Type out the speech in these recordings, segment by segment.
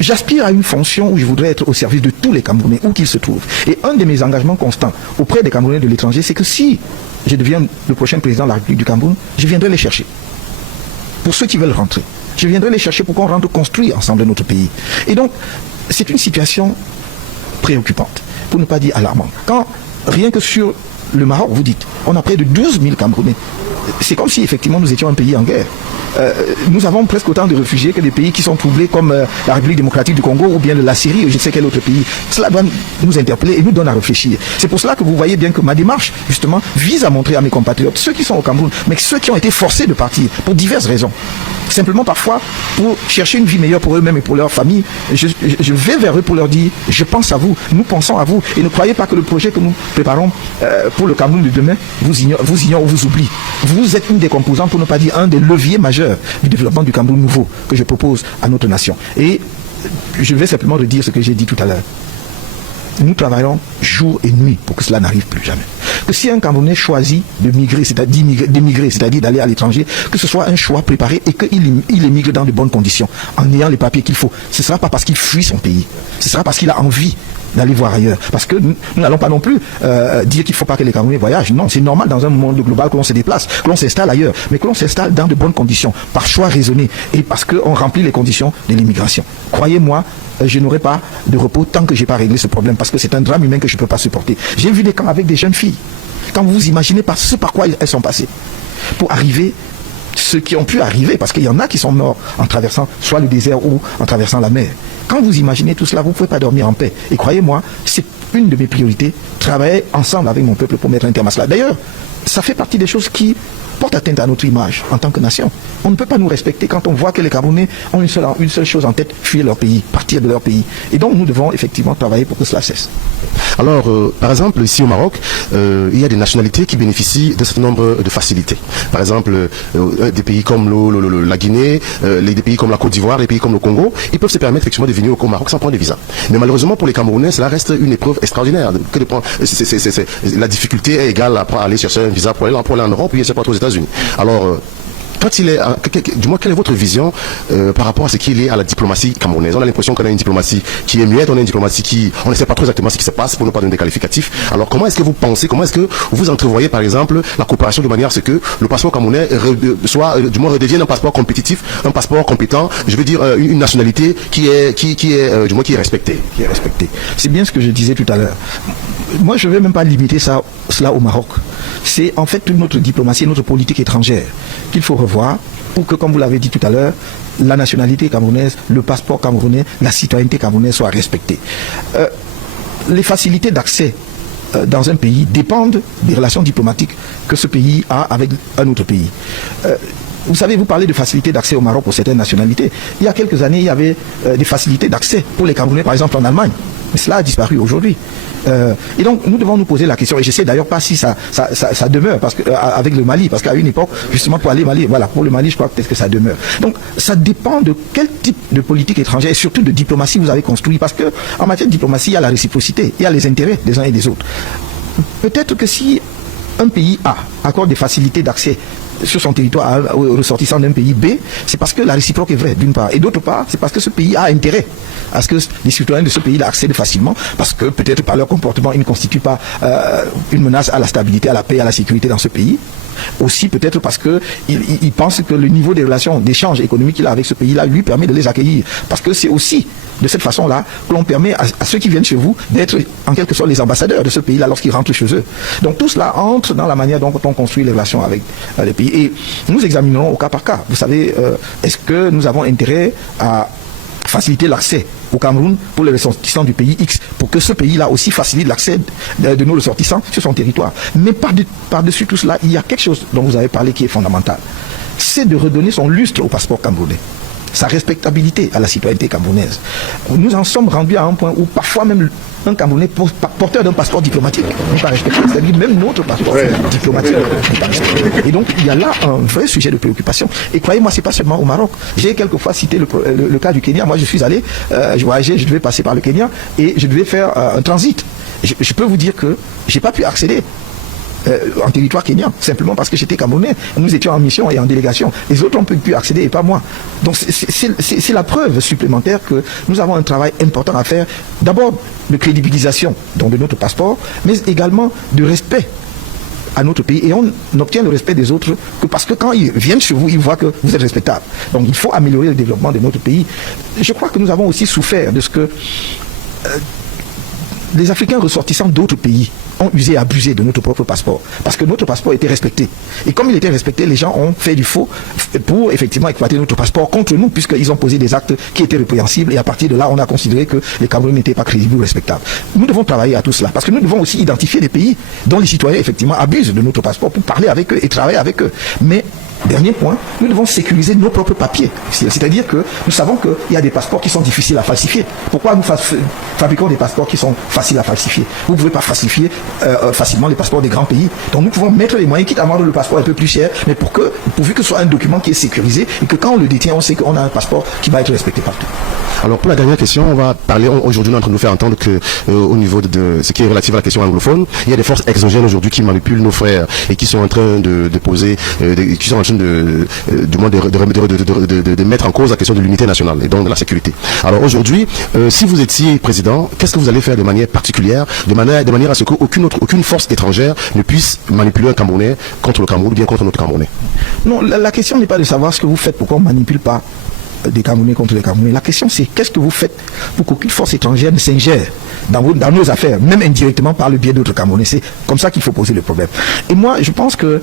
j'aspire à une fonction où je voudrais être au service de tous les Camerounais, où qu'ils se trouvent. Et un de mes engagements constants auprès des Camerounais de l'étranger, c'est que si je deviens le prochain président de la République du Cameroun, je viendrai les chercher. Pour ceux qui veulent rentrer. Je viendrai les chercher pour qu'on rentre construire ensemble notre pays. Et donc, c'est une situation préoccupante, pour ne pas dire alarmante. Quand, rien que sur le Maroc, vous dites, on a près de 12 000 Camerounais. C'est comme si effectivement nous étions un pays en guerre. Nous avons presque autant de réfugiés que des pays qui sont troublés comme la République démocratique du Congo ou bien la Syrie ou je ne sais quel autre pays. Cela doit nous interpeller et nous donne à réfléchir. C'est pour cela que vous voyez bien que ma démarche, justement, vise à montrer à mes compatriotes, ceux qui sont au Cameroun, mais ceux qui ont été forcés de partir pour diverses raisons. Simplement parfois pour chercher une vie meilleure pour eux-mêmes et pour leur famille. Je vais vers eux pour leur dire, je pense à vous, nous pensons à vous. Et ne croyez pas que le projet que nous préparons pour le Cameroun de demain vous ignore ou vous oublie. Vous êtes une des composantes, pour ne pas dire un des leviers majeurs du développement du Cameroun nouveau que je propose à notre nation. Et je vais simplement redire ce que j'ai dit tout à l'heure. Nous travaillons jour et nuit pour que cela n'arrive plus jamais. Que si un Camerounais choisit de migrer, d'émigrer, c'est-à-dire d'aller à l'étranger, que ce soit un choix préparé et qu'il émigre dans de bonnes conditions, en ayant les papiers qu'il faut. Ce ne sera pas parce qu'il fuit son pays, ce sera parce qu'il a envie d'aller voir ailleurs. Parce que nous n'allons pas non plus dire qu'il ne faut pas que les Camerounais voyagent. Non, c'est normal dans un monde global que l'on se déplace, que l'on s'installe ailleurs, mais que l'on s'installe dans de bonnes conditions, par choix raisonné, et parce qu'on remplit les conditions de l'immigration. Croyez-moi, je n'aurai pas de repos tant que je n'ai pas réglé ce problème, parce que c'est un drame humain que je ne peux pas supporter. J'ai vu des camps avec des jeunes filles. Quand vous imaginez par ce par quoi elles sont passées, pour arriver, ceux qui ont pu arriver, parce qu'il y en a qui sont morts en traversant soit le désert ou en traversant la mer. Quand vous imaginez tout cela, vous ne pouvez pas dormir en paix. Et croyez-moi, c'est une de mes priorités, travailler ensemble avec mon peuple pour mettre un terme à cela. D'ailleurs, ça fait partie des choses qui portent atteinte à notre image en tant que nation. On ne peut pas nous respecter quand on voit que les Camerounais ont une seule chose en tête, fuir leur pays, partir de leur pays. Et donc nous devons effectivement travailler pour que cela cesse. Alors, par exemple, ici au Maroc, il y a des nationalités qui bénéficient d'un certain nombre de facilités. Par exemple, des pays comme la Guinée, des pays comme la Côte d'Ivoire, des pays comme le Congo, ils peuvent se permettre effectivement de venir au Maroc sans prendre des visas. Mais malheureusement pour les Camerounais, cela reste une épreuve extraordinaire. La difficulté est égale à aller chercher un visa pour aller en Europe, puis pas aux États-Unis. Alors, du moins, quelle est votre vision par rapport à ce qui est lié à la diplomatie camerounaise? On a l'impression qu'on a une diplomatie qui est muette, on a une diplomatie qui... On ne sait pas trop exactement ce qui se passe, pour ne pas donner des qualificatifs. Alors, comment est-ce que vous pensez, comment est-ce que vous entrevoyez, par exemple, la coopération de manière à ce que le passeport camerounais du moins redevienne un passeport compétitif, un passeport compétent, je veux dire, une nationalité qui est respectée. C'est bien ce que je disais tout à l'heure. Moi, je ne vais même pas limiter cela au Maroc. C'est en fait toute notre diplomatie, notre politique étrangère qu'il faut revoir pour que, comme vous l'avez dit tout à l'heure, la nationalité camerounaise, le passeport camerounais, la citoyenneté camerounaise soient respectées. Les facilités d'accès dans un pays dépendent des relations diplomatiques que ce pays a avec un autre pays. Vous savez, vous parlez de facilité d'accès au Maroc pour certaines nationalités. Il y a quelques années, il y avait des facilités d'accès pour les Camerounais, par exemple en Allemagne. Mais cela a disparu aujourd'hui. Et donc, nous devons nous poser la question, et je ne sais d'ailleurs pas si ça demeure parce que, avec le Mali, parce qu'à une époque, justement pour aller au Mali, voilà, pour le Mali, je crois peut-être que ça demeure. Donc, ça dépend de quel type de politique étrangère et surtout de diplomatie vous avez construit, parce que en matière de diplomatie, il y a la réciprocité, il y a les intérêts des uns et des autres. Peut-être que si un pays A accorde des facilités d'accès sur son territoire aux ressortissants d'un pays B, c'est parce que la réciproque est vraie, d'une part. Et d'autre part, c'est parce que ce pays a intérêt à ce que les citoyens de ce pays-là accèdent facilement, parce que peut-être par leur comportement, ils ne constituent pas une menace à la stabilité, à la paix, à la sécurité dans ce pays. Aussi peut-être parce qu'ils pensent que le niveau des relations d'échange économique qu'il a avec ce pays-là lui permet de les accueillir. Parce que c'est aussi de cette façon-là que l'on permet à ceux qui viennent chez vous d'être en quelque sorte les ambassadeurs de ce pays-là lorsqu'ils rentrent chez eux. Donc tout cela entre dans la manière dont on construit les relations avec les pays. Et nous examinerons au cas par cas. Vous savez, est-ce que nous avons intérêt à faciliter l'accès au Cameroun pour les ressortissants du pays X, pour que ce pays-là aussi facilite l'accès de nos ressortissants sur son territoire. Mais par-dessus tout cela, il y a quelque chose dont vous avez parlé qui est fondamental. C'est de redonner son lustre au passeport camerounais, sa respectabilité à la citoyenneté camerounaise. Nous en sommes rendus à un point où parfois même un Camerounais porteur d'un passeport diplomatique n'est pas respecté, c'est-à-dire même notre passeport diplomatique n'est pas respecté. Et donc il y a là un vrai sujet de préoccupation. Et croyez-moi, c'est pas seulement au Maroc. J'ai quelquefois cité le cas du Kenya. Moi je suis allé, je voyageais, je devais passer par le Kenya et je devais faire un transit. Je peux vous dire que j'ai pas pu accéder en territoire kenyan, simplement parce que j'étais Camerounais. Nous étions en mission et en délégation. Les autres ont pu accéder et pas moi. Donc c'est la preuve supplémentaire que nous avons un travail important à faire. D'abord de crédibilisation donc de notre passeport, mais également de respect à notre pays, et on n'obtient le respect des autres que parce que quand ils viennent chez vous, ils voient que vous êtes respectable. Donc il faut améliorer le développement de notre pays. Je crois que nous avons aussi souffert de ce que les Africains ressortissants d'autres pays ont usé et abusé de notre propre passeport, parce que notre passeport était respecté. Et comme il était respecté, les gens ont fait du faux pour effectivement exploiter notre passeport contre nous, puisqu'ils ont posé des actes qui étaient répréhensibles, et à partir de là, on a considéré que les Camerounais n'étaient pas crédibles ou respectables. Nous devons travailler à tout cela, parce que nous devons aussi identifier des pays dont les citoyens effectivement abusent de notre passeport pour parler avec eux et travailler avec eux. Mais dernier point, nous devons sécuriser nos propres papiers. C'est-à-dire que nous savons qu'il y a des passeports qui sont difficiles à falsifier. Pourquoi nous fabriquons des passeports qui sont faciles à falsifier? Vous ne pouvez pas falsifier facilement les passeports des grands pays. Donc nous pouvons mettre les moyens, quitte à vendre le passeport un peu plus cher, mais pourvu que ce soit un document qui est sécurisé et que quand on le détient, on sait qu'on a un passeport qui va être respecté partout. Alors pour la dernière question, on va parler, aujourd'hui on est en train de nous faire entendre que au niveau de ce qui est relatif à la question anglophone, il y a des forces exogènes aujourd'hui qui manipulent nos frères et qui sont en train de poser, qui sont en train de mettre en cause la question de l'unité nationale et donc de la sécurité. Alors aujourd'hui, si vous étiez président, qu'est-ce que vous allez faire de manière particulière, de manière à ce qu'aucune force étrangère ne puisse manipuler un Camerounais contre le Cameroun ou bien contre notre Camerounais? Non, la question n'est pas de savoir ce que vous faites, pourquoi on ne manipule pas des Camerounais contre les Camerounais. La question c'est qu'est-ce que vous faites pour qu'aucune force étrangère ne s'ingère dans nos affaires, même indirectement par le biais d'autres Camerounais. C'est comme ça qu'il faut poser le problème. Et moi, je pense que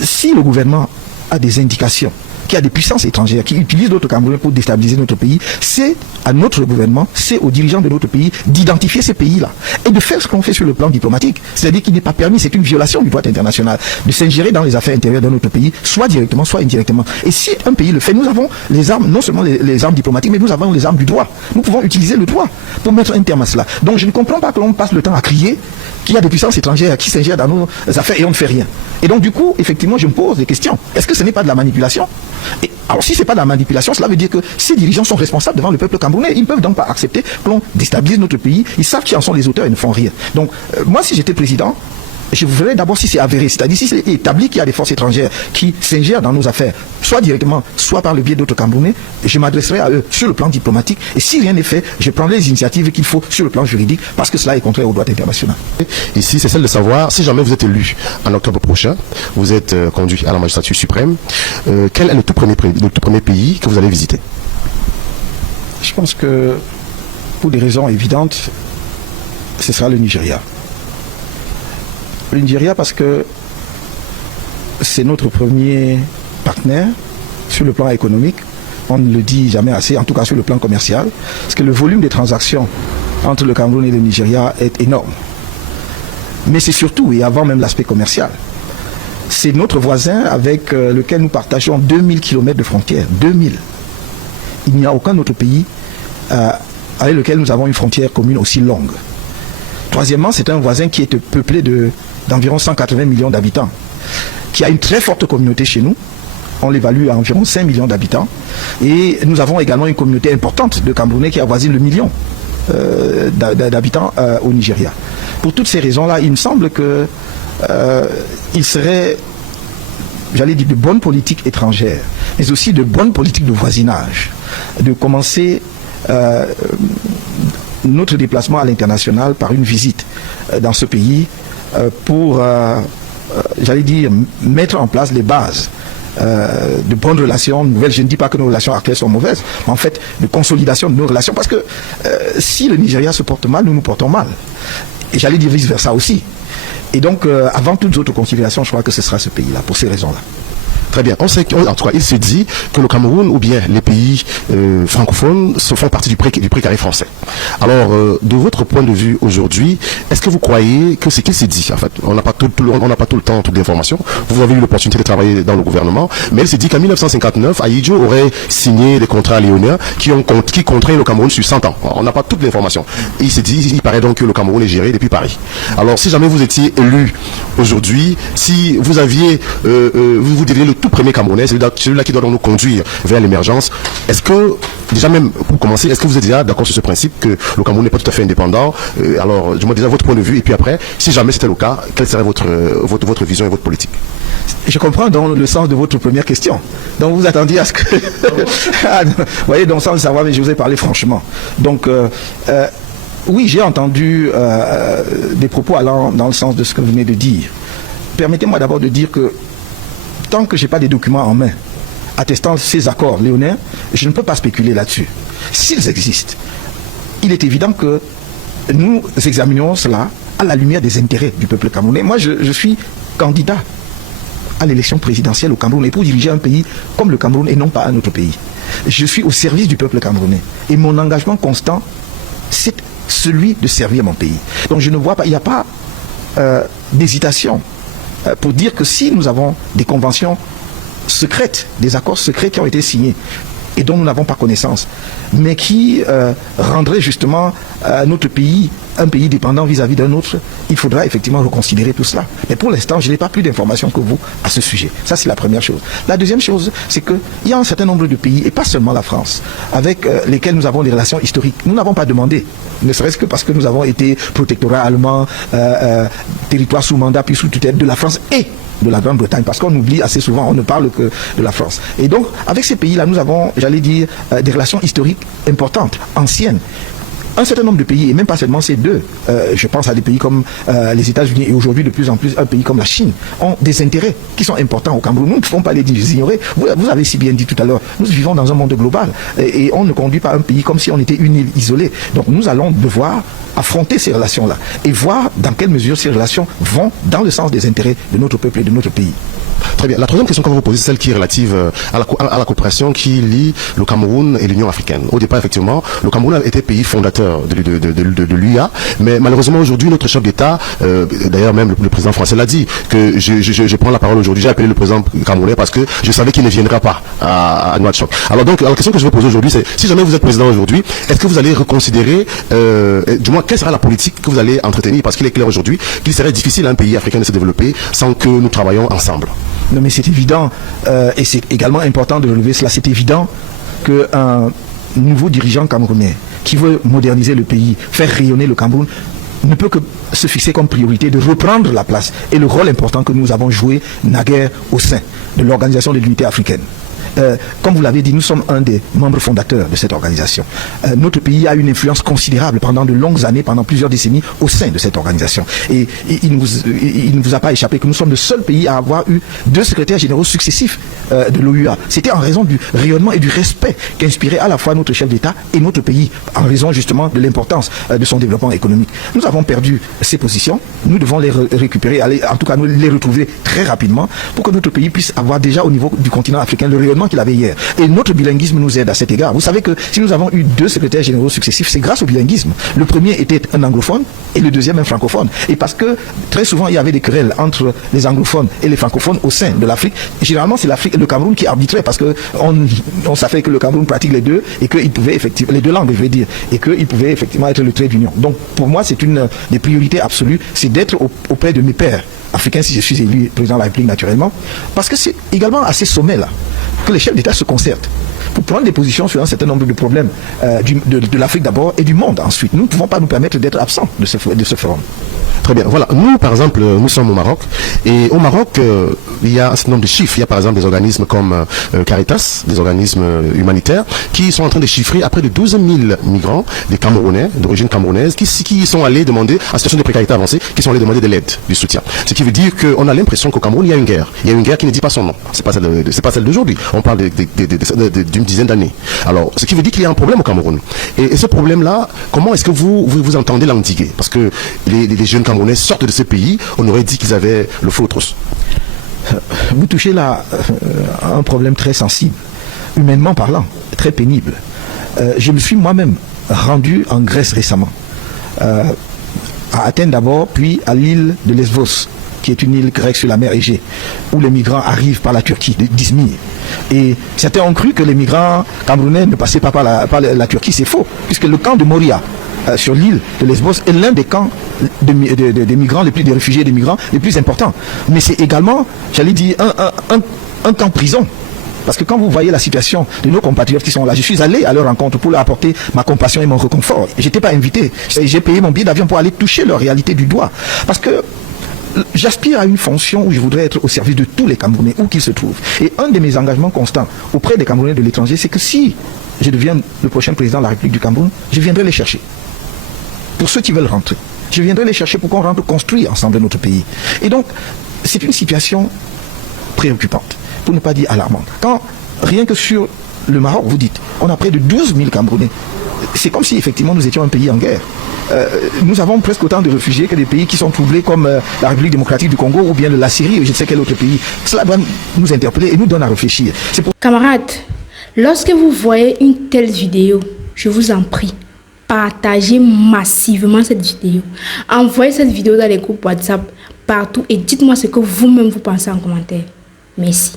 si le gouvernement a des indications, qu'il y a des puissances étrangères qui utilisent d'autres Camerounais pour déstabiliser notre pays, c'est à notre gouvernement, c'est aux dirigeants de notre pays d'identifier ces pays-là et de faire ce qu'on fait sur le plan diplomatique. C'est-à-dire qu'il n'est pas permis, c'est une violation du droit international, de s'ingérer dans les affaires intérieures de notre pays, soit directement, soit indirectement. Et si un pays le fait, nous avons les armes, non seulement les armes diplomatiques, mais nous avons les armes du droit. Nous pouvons utiliser le droit pour mettre un terme à cela. Donc je ne comprends pas que l'on passe le temps à crier qu'il y a des puissances étrangères qui s'ingèrent dans nos affaires et on ne fait rien. Et donc du coup, effectivement, je me pose des questions. Est-ce que ce n'est pas de la manipulation? Et alors si ce n'est pas de la manipulation, cela veut dire que ces dirigeants sont responsables devant le peuple camerounais. Ils ne peuvent donc pas accepter que l'on déstabilise notre pays. Ils savent qui en sont les auteurs et ne font rien. Donc moi, si j'étais président, je voudrais d'abord si c'est avéré, c'est-à-dire si c'est établi qu'il y a des forces étrangères qui s'ingèrent dans nos affaires, soit directement, soit par le biais d'autres Camerounais, je m'adresserai à eux sur le plan diplomatique. Et si rien n'est fait, je prendrai les initiatives qu'il faut sur le plan juridique, parce que cela est contraire au droit international. Ici, c'est celle de savoir, si jamais vous êtes élu en octobre prochain, vous êtes conduit à la magistrature suprême, quel est le tout premier pays que vous allez visiter? Je pense que, pour des raisons évidentes, ce sera le Nigeria. Le Nigeria parce que c'est notre premier partenaire sur le plan économique. On ne le dit jamais assez, en tout cas sur le plan commercial, parce que le volume des transactions entre le Cameroun et le Nigeria est énorme. Mais c'est surtout, et avant même l'aspect commercial, c'est notre voisin avec lequel nous partageons 2000 km de frontières. 2000. Il n'y a aucun autre pays avec lequel nous avons une frontière commune aussi longue. Troisièmement, c'est un voisin qui est peuplé d'environ 180 millions d'habitants, qui a une très forte communauté chez nous. On l'évalue à environ 5 millions d'habitants. Et nous avons également une communauté importante de Camerounais qui avoisine le million d'habitants au Nigeria. Pour toutes ces raisons-là, il me semble qu'il serait, j'allais dire, de bonne politique étrangère, mais aussi de bonne politique de voisinage, de commencer notre déplacement à l'international par une visite dans ce pays pour, j'allais dire, mettre en place les bases de bonnes relations nouvelles. Je ne dis pas que nos relations actuelles sont mauvaises, mais en fait de consolidation de nos relations, parce que si le Nigeria se porte mal, nous nous portons mal. Et j'allais dire vice-versa aussi. Et donc, avant toutes autres considérations, je crois que ce sera ce pays-là, pour ces raisons-là. Très bien. On sait en tout cas, il se dit que le Cameroun ou bien les pays francophones font partie du précaré français. Alors, de votre point de vue aujourd'hui, est-ce que vous croyez que ce qu'il s'est dit, en fait, on n'a pas tout le temps, toute l'information. Vous avez eu l'opportunité de travailler dans le gouvernement, mais il s'est dit qu'en 1959, Ahidjo aurait signé des contrats léoniens qui contraignent le Cameroun sur 100 ans. On n'a pas toute l'information. Il s'est dit, il paraît donc que le Cameroun est géré depuis Paris. Alors, si jamais vous étiez élu aujourd'hui, si vous aviez, vous deveniez le tout tout premier Camerounais, celui-là qui doit nous conduire vers l'émergence. Est-ce que, déjà même pour commencer, est-ce que vous êtes déjà d'accord sur ce principe que le Cameroun n'est pas tout à fait indépendant? Alors, dis-moi déjà votre point de vue, et puis après, si jamais c'était le cas, quelle serait votre vision et votre politique? Je comprends dans le sens de votre première question. Donc vous attendiez à ce que... vous voyez, donc sans le savoir, mais je vous ai parlé franchement. Donc, oui, j'ai entendu des propos allant dans le sens de ce que vous venez de dire. Permettez-moi d'abord de dire que tant que je n'ai pas des documents en main attestant ces accords léonins, je ne peux pas spéculer là-dessus. S'ils existent, il est évident que nous examinons cela à la lumière des intérêts du peuple camerounais. Moi, je suis candidat à l'élection présidentielle au Cameroun et pour diriger un pays comme le Cameroun et non pas un autre pays. Je suis au service du peuple camerounais et mon engagement constant, c'est celui de servir mon pays. Donc je ne vois pas, il n'y a pas d'hésitation pour dire que si nous avons des conventions secrètes, des accords secrets qui ont été signés et dont nous n'avons pas connaissance, mais qui rendraient justement notre pays un pays dépendant vis-à-vis d'un autre, il faudra effectivement reconsidérer tout cela. Mais pour l'instant, je n'ai pas plus d'informations que vous à ce sujet. Ça, c'est la première chose. La deuxième chose, c'est qu'il y a un certain nombre de pays, et pas seulement la France, avec lesquels nous avons des relations historiques. Nous n'avons pas demandé, ne serait-ce que parce que nous avons été protectorat allemand, territoire sous mandat, puis sous tutelle de la France et de la Grande-Bretagne, parce qu'on oublie assez souvent, on ne parle que de la France. Et donc, avec ces pays-là, nous avons, j'allais dire, des relations historiques importantes, anciennes. Un certain nombre de pays, et même pas seulement ces deux, je pense à des pays comme les États-Unis et aujourd'hui de plus en plus un pays comme la Chine, ont des intérêts qui sont importants au Cameroun. Nous ne pouvons pas les ignorer. Vous avez si bien dit tout à l'heure, nous vivons dans un monde global et on ne conduit pas un pays comme si on était une île isolée. Donc nous allons devoir affronter ces relations-là et voir dans quelle mesure ces relations vont dans le sens des intérêts de notre peuple et de notre pays. Très bien. La troisième question qu'on va vous poser, c'est celle qui est relative à la coopération qui lie le Cameroun et l'Union africaine. Au départ, effectivement, le Cameroun a été pays fondateur de l'UA, mais malheureusement aujourd'hui, notre chef d'État, d'ailleurs même le président français l'a dit, que je prends la parole aujourd'hui, j'ai appelé le président camerounais parce que je savais qu'il ne viendra pas à Nouakchott. Alors donc, la question que je veux poser aujourd'hui, c'est si jamais vous êtes président aujourd'hui, est-ce que vous allez reconsidérer, du moins, quelle sera la politique que vous allez entretenir? Parce qu'il est clair aujourd'hui qu'il serait difficile à un pays africain de se développer sans que nous travaillions ensemble. Non mais c'est évident, et c'est également important de relever cela, c'est évident qu'un nouveau dirigeant camerounais qui veut moderniser le pays, faire rayonner le Cameroun, ne peut que se fixer comme priorité de reprendre la place et le rôle important que nous avons joué naguère au sein de l'Organisation de l'Unité africaine. Comme vous l'avez dit, nous sommes un des membres fondateurs de cette organisation. Notre pays a une influence considérable pendant de longues années, pendant plusieurs décennies, au sein de cette organisation. Et il ne vous a pas échappé que nous sommes le seul pays à avoir eu 2 secrétaires généraux successifs de l'OUA. C'était en raison du rayonnement et du respect qu'inspirait à la fois notre chef d'État et notre pays, en raison justement de l'importance de son développement économique. Nous avons perdu ces positions, nous devons les récupérer, en tout cas nous les retrouver très rapidement, pour que notre pays puisse avoir déjà au niveau du continent africain le rayonnement qu'il avait hier. Et notre bilinguisme nous aide à cet égard. Vous savez que si nous avons eu 2 secrétaires généraux successifs, c'est grâce au bilinguisme. Le premier était un anglophone et le deuxième un francophone. Et parce que très souvent il y avait des querelles entre les anglophones et les francophones au sein de l'Afrique. Généralement c'est l'Afrique et le Cameroun qui arbitraient parce que on savait que le Cameroun pratique les deux et qu'il pouvait effectivement, les 2 langues je vais dire, et qu'il pouvait effectivement être le trait d'union. Donc pour moi c'est une des priorités absolues, c'est d'être auprès de mes pairs africains si je suis élu président de la République naturellement, parce que c'est également à ces sommets-là que les chefs d'État se concertent pour prendre des positions sur un certain nombre de problèmes de l'Afrique d'abord et du monde ensuite. Nous ne pouvons pas nous permettre d'être absents de ce forum. Très bien. Voilà. Nous, par exemple, nous sommes au Maroc. Et au Maroc, il y a un certain nombre de chiffres. Il y a par exemple des organismes comme Caritas, des organismes humanitaires, qui sont en train de chiffrer à près de 12 000 migrants, des Camerounais, d'origine camerounaise, qui sont allés demander, en situation de précarité avancée, qui sont allés demander de l'aide, du soutien. Ce qui veut dire qu'on a l'impression qu'au Cameroun, il y a une guerre. Il y a une guerre qui ne dit pas son nom. C'est pas celle d'aujourd'hui. On parle d'une dizaine d'années. Alors, ce qui veut dire qu'il y a un problème au Cameroun. Et ce problème-là, comment est-ce que vous entendez l'endiguer? Parce que les jeunes Camerounais sortent de ce pays, on aurait dit qu'ils avaient le feu aux trousses. Vous touchez là un problème très sensible, humainement parlant, très pénible. Je me suis moi-même rendu en Grèce récemment, à Athènes d'abord, puis à l'île de Lesbos, qui est une île grecque sur la mer Égée, où les migrants arrivent par la Turquie, d'Izmir. Et certains ont cru que les migrants camerounais ne passaient pas par la Turquie, c'est faux, puisque le camp de Moria, sur l'île de Lesbos, est l'un des camps des migrants, des réfugiés et des migrants les plus importants. Mais c'est également, j'allais dire, un camp prison. Parce que quand vous voyez la situation de nos compatriotes qui sont là, je suis allé à leur rencontre pour leur apporter ma compassion et mon réconfort. Je n'étais pas invité. J'ai payé mon billet d'avion pour aller toucher leur réalité du doigt. Parce que j'aspire à une fonction où je voudrais être au service de tous les Camerounais, où qu'ils se trouvent. Et un de mes engagements constants auprès des Camerounais de l'étranger, c'est que si je deviens le prochain président de la République du Cameroun, je viendrai les chercher. Pour ceux qui veulent rentrer. Je viendrai les chercher pour qu'on rentre construire ensemble notre pays. Et donc, c'est une situation préoccupante, pour ne pas dire alarmante. Quand, rien que sur le Maroc, vous dites, on a près de 12 000 Camerounais. C'est comme si effectivement nous étions un pays en guerre. Nous avons presque autant de réfugiés que des pays qui sont troublés comme la République démocratique du Congo ou bien la Syrie ou je ne sais quel autre pays. Cela doit nous interpeller et nous donne à réfléchir. Camarades, lorsque vous voyez une telle vidéo, je vous en prie, partagez massivement cette vidéo. Envoyez cette vidéo dans les groupes WhatsApp partout et dites-moi ce que vous-même vous pensez en commentaire. Merci.